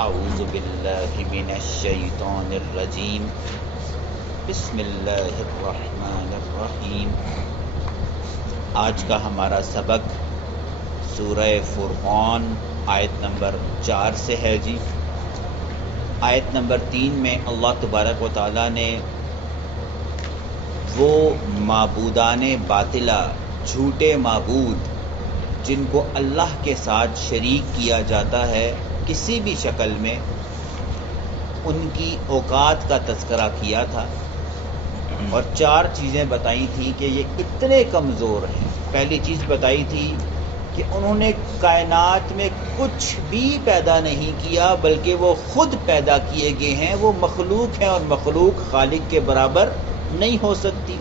اعوذ باللہ من الشیطان الرجیم بسم اللہ الرحمن الرحیم۔ آج کا ہمارا سبق سورہ فرقان آیت نمبر 4 سے ہے جی۔ آیت نمبر 3 میں اللہ تبارک و تعالیٰ نے وہ معبودان باطلہ، جھوٹے معبود جن کو اللہ کے ساتھ شریک کیا جاتا ہے کسی بھی شکل میں، ان کی اوقات کا تذکرہ کیا تھا اور 4 چیزیں بتائی تھیں کہ یہ اتنے کمزور ہیں۔ پہلی چیز بتائی تھی کہ انہوں نے کائنات میں کچھ بھی پیدا نہیں کیا بلکہ وہ خود پیدا کیے گئے ہیں، وہ مخلوق ہیں اور مخلوق خالق کے برابر نہیں ہو سکتی۔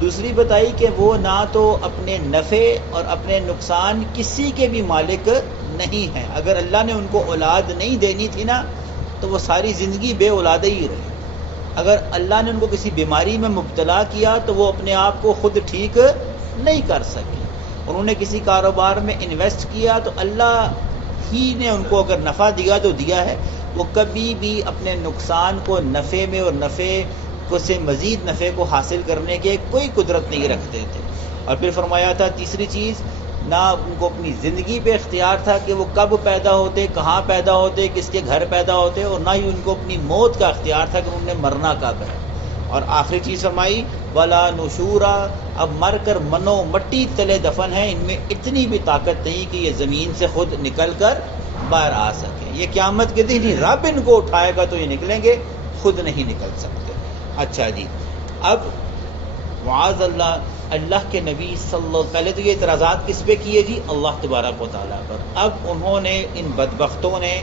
دوسری بتائی کہ وہ نہ تو اپنے نفع اور اپنے نقصان کسی کے بھی مالک نہیں ہیں۔ اگر اللہ نے ان کو اولاد نہیں دینی تھی نا تو وہ ساری زندگی بے اولاد ہی رہے۔ اگر اللہ نے ان کو کسی بیماری میں مبتلا کیا تو وہ اپنے آپ کو خود ٹھیک نہیں کر سکے۔ انہوں نے کسی کاروبار میں انویسٹ کیا تو اللہ ہی نے ان کو اگر نفع دیا تو دیا ہے، وہ کبھی بھی اپنے نقصان کو نفع میں اور نفع کو سے مزید نفع کو حاصل کرنے کے کوئی قدرت نہیں رکھتے تھے۔ اور پھر فرمایا تھا تیسری چیز، نہ ان کو اپنی زندگی پہ اختیار تھا کہ وہ کب پیدا ہوتے، کہاں پیدا ہوتے، کس کے گھر پیدا ہوتے، اور نہ ہی ان کو اپنی موت کا اختیار تھا کہ انہوں نے مرنا کب ہے۔ اور آخری چیز فرمائی ولا نشورا، اب مر کر منو مٹی تلے دفن ہے، ان میں اتنی بھی طاقت نہیں کہ یہ زمین سے خود نکل کر باہر آ سکے۔ یہ قیامت کے دن ہی رب ان کو اٹھائے گا تو یہ نکلیں گے، خود نہیں نکل سکتے۔ اچھا جی، اب معاذ اللہ کے نبی پہلے تو یہ اعتراضات کس پہ کیے جی؟ اللہ تبارک و تعالیٰ پر۔ اب انہوں نے، ان بدبختوں نے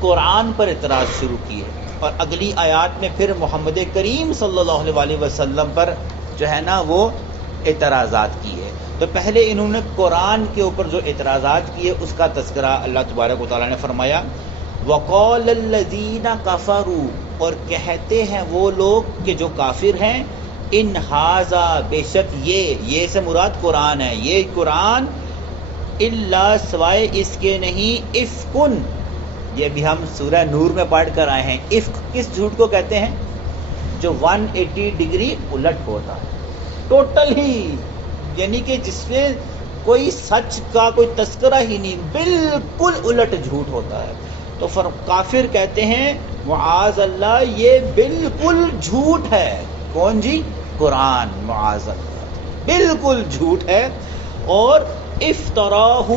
قرآن پر اعتراض شروع کیے اور اگلی آیات میں پھر محمد کریم صلی اللہ علیہ وسلم پر جو ہے نا وہ اعتراضات کیے۔ تو پہلے انہوں نے قرآن کے اوپر جو اعتراضات کیے اس کا تذکرہ اللہ تبارک و تعالیٰ نے فرمایا وقال الذین کفروا، اور کہتے ہیں وہ لوگ کہ جو کافر ہیں، ان ھذا، بے شک یہ سے مراد قرآن ہے، یہ قرآن الا، سوائے اس کے نہیں، افکن، یہ بھی ہم سورہ نور میں پڑھ کر آئے ہیں۔ افک کس جھوٹ کو کہتے ہیں؟ جو 180 ڈگری الٹ ہوتا ہے، ٹوٹل ہی، یعنی کہ جس میں کوئی سچ کا کوئی تذکرہ ہی نہیں، بالکل الٹ جھوٹ ہوتا ہے۔ تو کافر کہتے ہیں معاذ اللہ یہ بالکل جھوٹ ہے۔ کون جی؟ قرآن، معاذ اللہ بالکل جھوٹ ہے۔ اور افتراہ،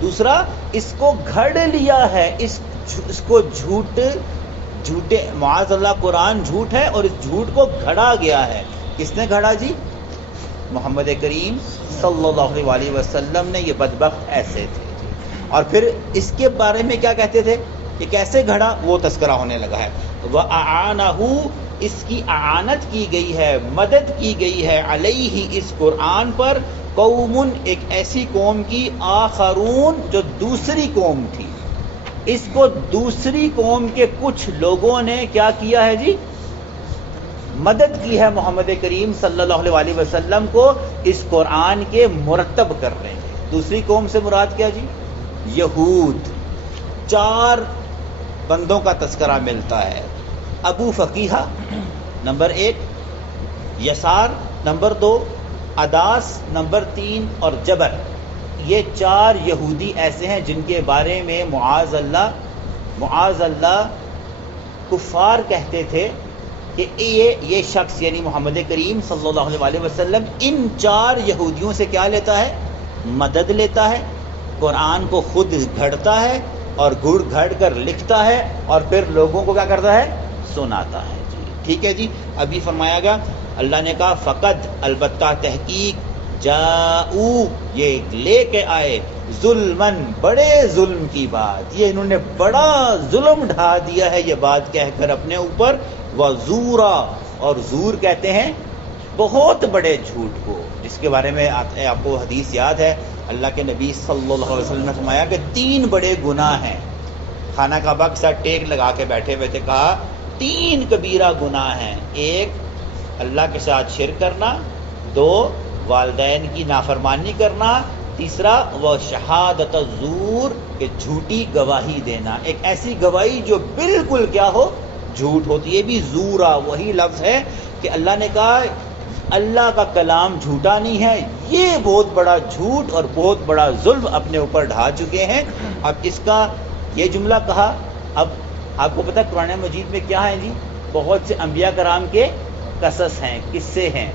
دوسرا اس کو گھڑ لیا ہے، اس کو جھوٹے، معاذ اللہ قرآن جھوٹ ہے اور اس جھوٹ کو گھڑا گیا ہے۔ کس نے گھڑا جی؟ محمد کریم صلی اللہ علیہ وسلم نے۔ یہ بدبخت ایسے تھے۔ اور پھر اس کے بارے میں کیا کہتے تھے کہ کیسے گھڑا، وہ تذکرہ ہونے لگا ہے۔ وَأَعَانَهُ، اس کی اعانت کی گئی ہے، مدد کی گئی ہے، علیہ، اس قرآن پر، قوم، ایک ایسی قوم کی، آخرون، جو دوسری قوم تھی۔ اس کو دوسری قوم کے کچھ لوگوں نے کیا کیا ہے جی؟ مدد کی ہے محمد کریم صلی اللہ علیہ وسلم کو اس قرآن کے مرتب کرنے میں۔ دوسری قوم سے مراد کیا جی؟ یہود۔ 4 بندوں کا تذکرہ ملتا ہے، ابو فقیہ نمبر 1، یسار نمبر 2، عداس نمبر 3 اور جبر۔ یہ 4 یہودی ایسے ہیں جن کے بارے میں معاذ اللہ کفار کہتے تھے کہ یہ شخص یعنی محمد کریم صلی اللہ علیہ وسلم ان 4 یہودیوں سے کیا لیتا ہے؟ مدد لیتا ہے، قرآن کو خود گھڑتا ہے اور گھڑ کر لکھتا ہے اور پھر لوگوں کو کیا کرتا ہے؟ سناتا ہے جی۔ ٹھیک ہے جی۔ ابھی فرمایا گیا، اللہ نے کہا فقط، البتہ، تحقیق، جاؤ، یہ لے کے آئے، ظلمن، بڑے ظلم کی بات، یہ انہوں نے بڑا ظلم ڈھا دیا ہے یہ بات کہہ کر اپنے اوپر، وزورا، اور زور کہتے ہیں بہت بڑے جھوٹ کو، جس کے بارے میں آپ کو حدیث یاد ہے، اللہ کے نبی صلی اللہ علیہ وسلم نے فرمایا کہ 3 بڑے گناہ ہیں۔ خانہ کعبہ کے ساتھ ٹیک لگا کے بیٹھے ہوئے تھے، کہا 3 کبیرہ گناہ ہیں، 1 اللہ کے ساتھ شرک کرنا، 2 والدین کی نافرمانی کرنا، تیسرا وہ شہادت الزور، کہ جھوٹی گواہی دینا، ایک ایسی گواہی جو بالکل کیا ہو، جھوٹ ہوتی ہے، بھی زورا وہی لفظ ہے کہ اللہ نے کہا اللہ کا کلام جھوٹا نہیں ہے، یہ بہت بڑا جھوٹ اور بہت بڑا ظلم اپنے اوپر ڈھا چکے ہیں۔ اب اس کا یہ جملہ کہا، اب آپ کو پتہ قرآن مجید میں کیا ہے جی، بہت سے انبیاء کرام کے قصص ہیں، قصے ہیں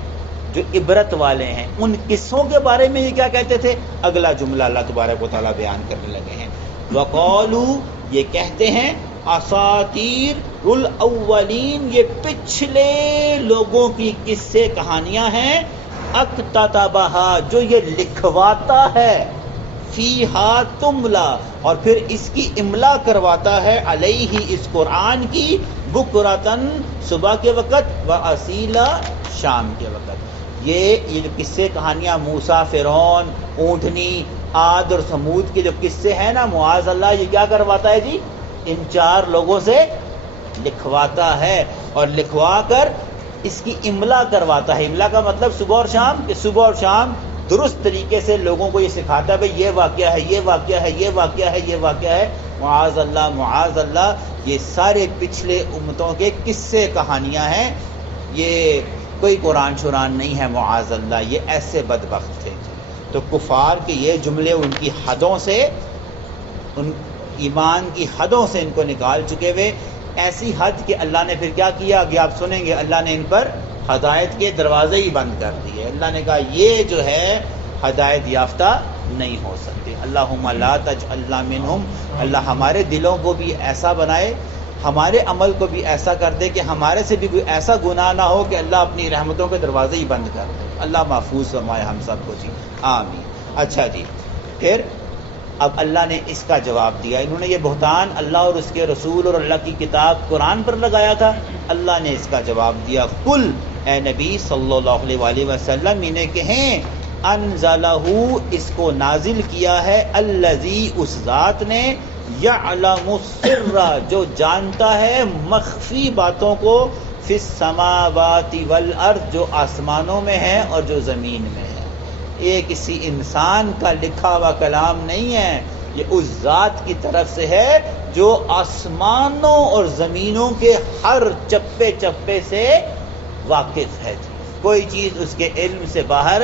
جو عبرت والے ہیں، ان قصوں کے بارے میں یہ کیا کہتے تھے، اگلا جملہ اللہ تبارک و تعالیٰ بیان کرنے لگے ہیں۔ وقالو، یہ کہتے ہیں اساطیر الاولین، یہ پچھلے لوگوں کی قصے کہانیاں ہیں، اکتتبہا، جو یہ لکھواتا ہے، فیہا تملا، اور پھر اس کی املا کرواتا ہے، علیہ، اس قرآن کی، بکرتن، صبح کے وقت، و اصیلا، شام کے وقت۔ یہ جو قصے کہانیاں موسیٰ، فرعون، اونٹنی، عاد اور سمود کے جو قصے ہیں نا، معاذ اللہ، یہ کیا کرواتا ہے جی، ان چار لوگوں سے لکھواتا ہے، اور لکھوا کر اس کی املا کرواتا ہے۔ املا کا مطلب صبح اور شام، کہ صبح اور شام درست طریقے سے لوگوں کو یہ سکھاتا ہے بھئی یہ واقعہ ہے، یہ واقعہ ہے، یہ واقعہ ہے، یہ واقعہ ہے۔ معاذ اللہ، معاذ اللہ، یہ سارے پچھلے امتوں کے قصے کہانیاں ہیں، یہ کوئی قرآن شران نہیں ہے، معاذ اللہ، یہ ایسے بدبخت تھے۔ تو کفار کے یہ جملے ان کی حدوں سے، ان ایمان کی حدوں سے ان کو نکال چکے ہوئے، ایسی حد کہ اللہ نے پھر کیا کیا کہ آپ سنیں گے، اللہ نے ان پر ہدایت کے دروازے ہی بند کر دیے۔ اللہ نے کہا یہ جو ہے ہدایت یافتہ نہیں ہو سکتے۔ اللہم لا تجعلنا منہم، اللہ ہمارے دلوں کو بھی ایسا بنائے، ہمارے عمل کو بھی ایسا کر دے کہ ہمارے سے بھی کوئی ایسا گناہ نہ ہو کہ اللہ اپنی رحمتوں کے دروازے ہی بند کر دے۔ اللہ محفوظ فرمائے ہم سب کو جی، آمین۔ اچھا جی، پھر اب اللہ نے اس کا جواب دیا۔ انہوں نے یہ بہتان اللہ اور اس کے رسول اور اللہ کی کتاب قرآن پر لگایا تھا، اللہ نے اس کا جواب دیا۔ قل، اے نبی صلی اللہ علیہ وآلہ وسلم، انہیں کہیں انزلہ، اس کو نازل کیا ہے، الذی، اس ذات نے، یعلم السر، جو جانتا ہے مخفی باتوں کو، فی السماوات والارض، جو آسمانوں میں ہے اور جو زمین میں ہے۔ یہ کسی انسان کا لکھا ہوا کلام نہیں ہے، یہ اس ذات کی طرف سے ہے جو آسمانوں اور زمینوں کے ہر چپے چپے سے واقف ہے۔ کوئی چیز اس کے علم سے باہر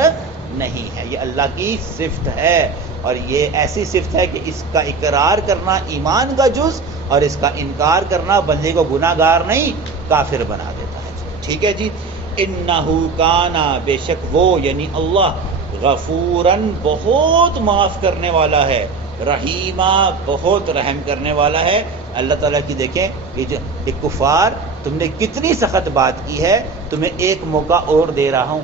نہیں ہے، یہ اللہ کی صفت ہے، اور یہ ایسی صفت ہے کہ اس کا اقرار کرنا ایمان کا جز، اور اس کا انکار کرنا بندے کو گناہ گار نہیں کافر بنا دیتا ہے۔ ٹھیک ہے جی۔ انہ کانا، بے شک وہ یعنی اللہ، غفوراً، بہت معاف کرنے والا ہے، رحیمہ، بہت رحم کرنے والا ہے۔ اللہ تعالیٰ کی دیکھیں یہ کفار، تم نے کتنی سخت بات کی ہے، تمہیں ایک موقع اور دے رہا ہوں،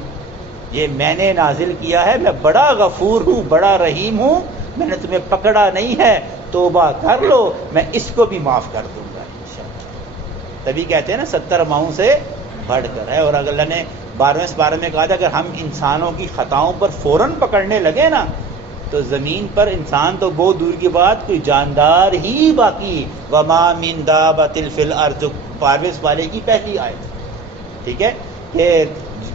یہ میں نے نازل کیا ہے، میں بڑا غفور ہوں، بڑا رحیم ہوں، میں نے تمہیں پکڑا نہیں ہے، توبہ کر لو، میں اس کو بھی معاف کر دوں گا انشاءاللہ۔ تبھی کہتے ہیں نا 70 ماؤں سے بڑھ کر ہے۔ اور اگر اللہ نے 12ویں سپارے میں کہا تھا اگر ہم انسانوں کی خطاؤں پر فوراً پکڑنے لگے نا تو زمین پر انسان تو بہت دور کی بات، کوئی جاندار ہی باقی، وما من دابۃ فی الارض، 12ویں سپارے کی پہلی آیت، ٹھیک ہے، کہ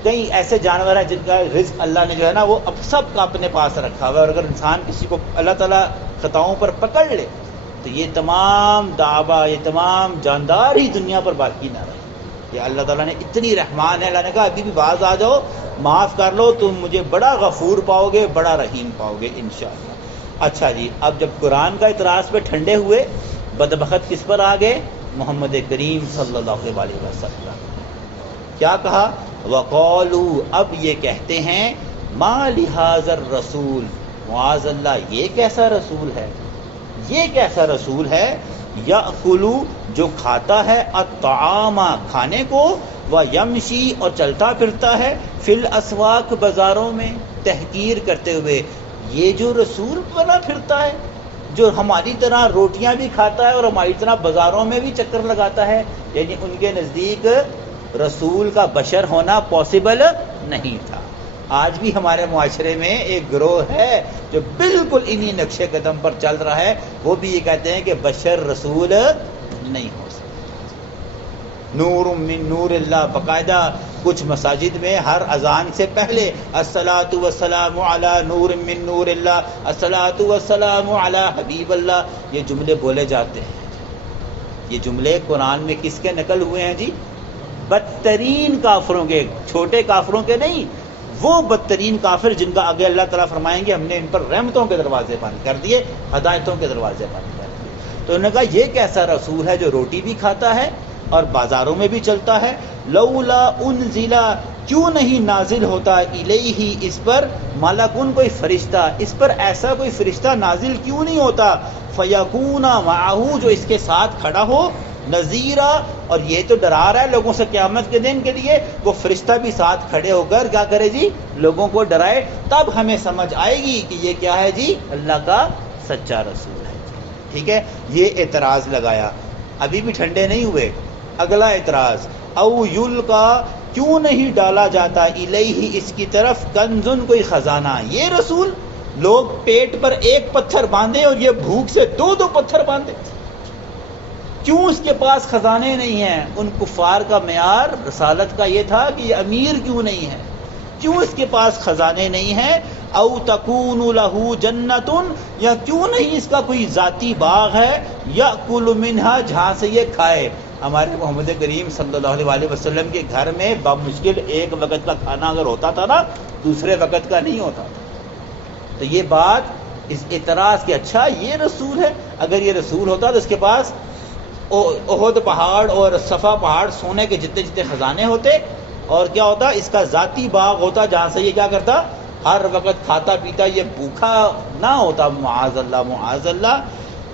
کئی ایسے جانور ہیں جن کا رزق اللہ نے جو ہے نا وہ اب سب کا اپنے پاس رکھا ہوا ہے، اور اگر انسان کسی کو اللہ تعالیٰ خطاؤں پر پکڑ لے تو یہ تمام دابہ، یہ تمام جاندار ہی دنیا پر باقی نہ رہے۔ یہ اللہ تعالیٰ نے اتنی رحمان ہے، اللہ نے کہا ابھی بھی باز آ جاؤ، معاف کر لو، تم مجھے بڑا غفور پاؤ گے، بڑا رحیم پاؤ گے انشاءاللہ۔ اچھا جی، اب جب قرآن کا اعتراض پہ ٹھنڈے ہوئے، بدبخت کس پر آ گئے؟ محمد کریم صلی اللہ علیہ وسلم۔ کیا کہا؟ وقالوا، اب یہ کہتے ہیں، ما لہذا الرسول، معاذ اللہ، یہ کیسا رسول ہے، یہ کیسا رسول ہے، یأکلو، جو کھاتا ہے، الطعام، کھانے کو، ویمشی، اور چلتا پھرتا ہے، فی الاسواق، بازاروں میں، تحقیر کرتے ہوئے۔ یہ جو رسول بنا پھرتا ہے، جو ہماری طرح روٹیاں بھی کھاتا ہے اور ہماری طرح بازاروں میں بھی چکر لگاتا ہے، یعنی ان کے نزدیک رسول کا بشر ہونا پاسبل نہیں تھا۔ آج بھی ہمارے معاشرے میں ایک گروہ ہے جو بالکل انہی نقشے قدم پر چل رہا ہے، وہ بھی یہ کہتے ہیں کہ بشر رسول نہیں ہو سکتا۔ نور من نور اللہ، باقاعدہ کچھ مساجد میں ہر اذان سے پہلے الصلاۃ والسلام علی نور من نور اللہ، الصلاۃ والسلام علی حبیب اللہ، یہ جملے بولے جاتے ہیں۔ یہ جملے قرآن میں کس کے نقل ہوئے ہیں جی؟ بدترین کافروں کے، چھوٹے کافروں کے نہیں، وہ بدترین کافر جن کا آگے اللہ تعالیٰ فرمائیں گے ہم نے ان پر رحمتوں کے دروازے بند کر دیے، ہدایتوں کے دروازے بند کر دیے۔ تو انہوں نے کہا یہ کیسا رسول ہے جو روٹی بھی کھاتا ہے اور بازاروں میں بھی چلتا ہے؟ لولا انزل، کیوں نہیں نازل ہوتا الیہ، اس پر ملکن، کوئی فرشتہ، اس پر ایسا کوئی فرشتہ نازل کیوں نہیں ہوتا؟ فیکون معہ، جو اس کے ساتھ کھڑا ہو، نذیرا، اور یہ تو ڈرا رہا ہے لوگوں سے قیامت کے دن کے لیے، وہ فرشتہ بھی ساتھ کھڑے ہو کر کیا کرے جی؟ لوگوں کو ڈرائے، تب ہمیں سمجھ آئے گی کہ یہ کیا ہے جی؟ اللہ کا سچا رسول ہے۔ ٹھیک ہے، یہ اعتراض لگایا، ابھی بھی ٹھنڈے نہیں ہوئے۔ اگلا اعتراض، او یلقا، کیوں نہیں ڈالا جاتا الیہ، اس کی طرف، کنزن، کوئی خزانہ؟ یہ رسول لوگ پیٹ پر ایک پتھر باندھے اور یہ بھوک سے دو دو پتھر باندھے، کیوں اس کے پاس خزانے نہیں ہیں؟ ان کفار کا معیار رسالت کا یہ تھا کہ یہ امیر کیوں نہیں ہے، کیوں اس کے پاس خزانے نہیں ہیں؟ او تکون لہ جنت، یا کیوں نہیں اس کا کوئی ذاتی باغ ہے، یأکل منہا، جہاں سے یہ کھائے؟ ہمارے محمد کریم صلی اللہ علیہ وسلم کے گھر میں بمشکل ایک وقت کا کھانا اگر ہوتا تھا نا، دوسرے وقت کا نہیں ہوتا تھا۔ تو یہ بات، اس اعتراض کہ اچھا یہ رسول ہے، اگر یہ رسول ہوتا تو اس کے پاس احد پہاڑ اور صفا پہاڑ سونے کے جتنے جتنے خزانے ہوتے، اور کیا ہوتا؟ اس کا ذاتی باغ ہوتا جہاں سے یہ کیا کرتا؟ ہر وقت کھاتا پیتا، یہ بھوکا نہ ہوتا، معاذ اللہ معاذ اللہ۔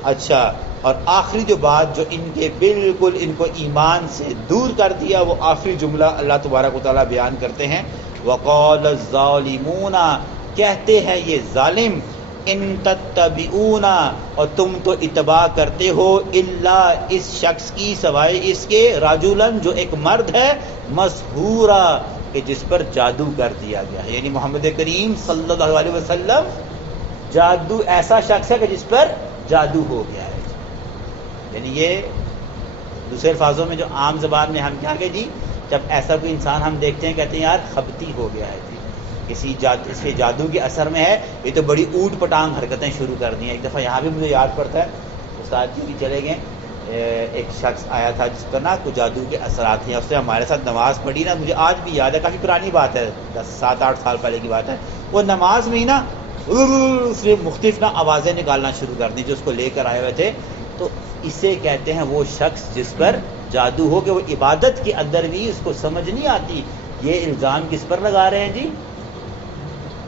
اچھا، اور آخری جو بات جو ان کے بالکل ان کو ایمان سے دور کر دیا، وہ آخری جملہ اللہ تبارک و تعالیٰ بیان کرتے ہیں، وقال الظالمون، کہتے ہیں یہ ظالم، ان تتبعون، اور تم تو اتباع کرتے ہو، الا، اس شخص کی، سوائے اس کے، رجلن، جو ایک مرد ہے، مسحورا، کہ جس پر جادو کر دیا گیا ہے، یعنی محمد کریم صلی اللہ علیہ وسلم جادو، ایسا شخص ہے کہ جس پر جادو ہو گیا ہے۔ یعنی یہ دوسرے الفاظوں میں جو عام زبان میں ہم کیا کہ جی، جب ایسا کوئی انسان ہم دیکھتے ہیں کہتے ہیں یار خبتی ہو گیا ہے جی، کسی اس کے جادو کے اثر میں ہے، یہ تو بڑی اوٹ پٹانگ حرکتیں شروع کر دی ہیں۔ ایک دفعہ یہاں بھی مجھے یاد پڑتا ہے، استاد جی بھی چلے گئے، ایک شخص آیا تھا جس پر نا کچھ جادو کے اثرات ہیں، اس نے ہمارے ساتھ نماز پڑھی نا، مجھے آج بھی یاد ہے، کافی پرانی بات ہے، 7-8 سال پہلے کی بات ہے۔ وہ نماز میں ہی نا اس نے مختلف نا آوازیں نکالنا شروع کر دی جو اس کو لے کر آئے ہوئے تھے۔ تو اسے کہتے ہیں وہ شخص جس پر جادو ہو، کہ وہ عبادت کے اندر بھی اس کو سمجھ نہیں آتی۔ یہ الزام کس پر لگا رہے ہیں جی؟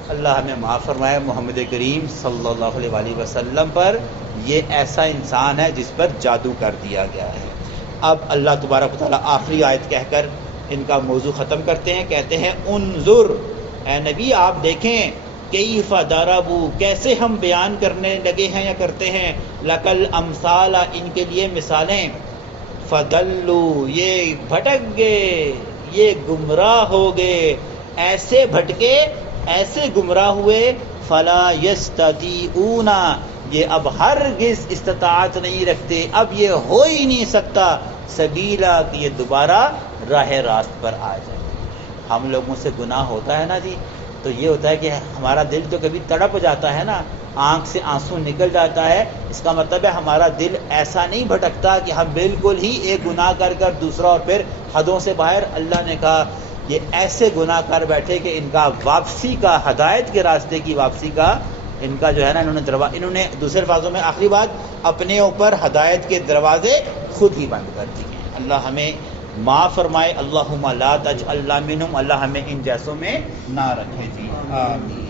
اللہ ہمیں معاف فرمائے، محمد کریم صلی اللہ علیہ وآلہ وسلم پر یہ ایسا انسان ہے جس پر جادو کر دیا گیا ہے۔ اب اللہ تبارک و تعالیٰ آخری آیت کہہ کر ان کا موضوع ختم کرتے ہیں، کہتے ہیں انظر، اے نبی آپ دیکھیں، کیف ضربوا، کیسے ہم بیان کرنے لگے ہیں یا کرتے ہیں، لکل امثال، ان کے لیے مثالیں، فضلوا، یہ بھٹک گئے، یہ گمراہ ہو گئے، ایسے بھٹکے، ایسے گمراہ ہوئے، فلا یستطیعون، یہ اب ہرگز استطاعت نہیں رکھتے، اب یہ ہو ہی نہیں سکتا، سبیلا، کہ یہ دوبارہ راہ راست پر آ جائے۔ ہم لوگوں سے گناہ ہوتا ہے نا جی، تو یہ ہوتا ہے کہ ہمارا دل تو کبھی تڑپ جاتا ہے نا، آنکھ سے آنسو نکل جاتا ہے، اس کا مطلب ہے ہمارا دل ایسا نہیں بھٹکتا کہ ہم بالکل ہی ایک گناہ کر کر دوسرا اور پھر حدوں سے باہر۔ اللہ نے کہا یہ ایسے گناہ کر بیٹھے کہ ان کا واپسی کا، ہدایت کے راستے کی واپسی کا، ان کا جو ہے نا انہوں نے دوسرے الفاظوں میں آخری بات، اپنے اوپر ہدایت کے دروازے خود ہی بند کر دیے۔ اللہ ہمیں معاف فرمائے، اللہم لا تجعلنا منہم، اللہ ہمیں ان جیسوں میں نہ رکھے جی، آمین۔